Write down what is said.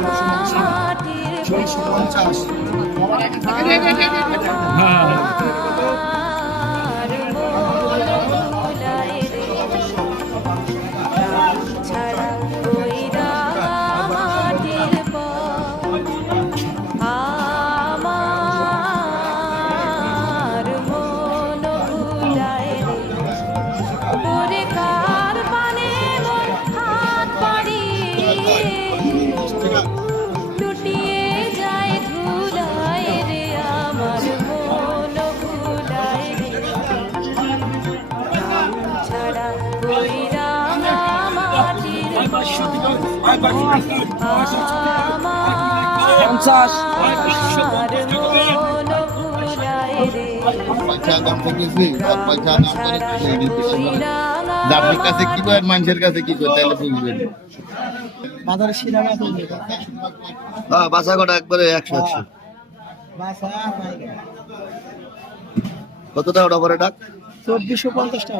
650 আপনার কাছে কি করেন, মানুষের কাছে কি করে তাহলে বুঝবেন। বাসা কটা একবারে 100 কত টাকা পরে ডাক? 2450 টাকা।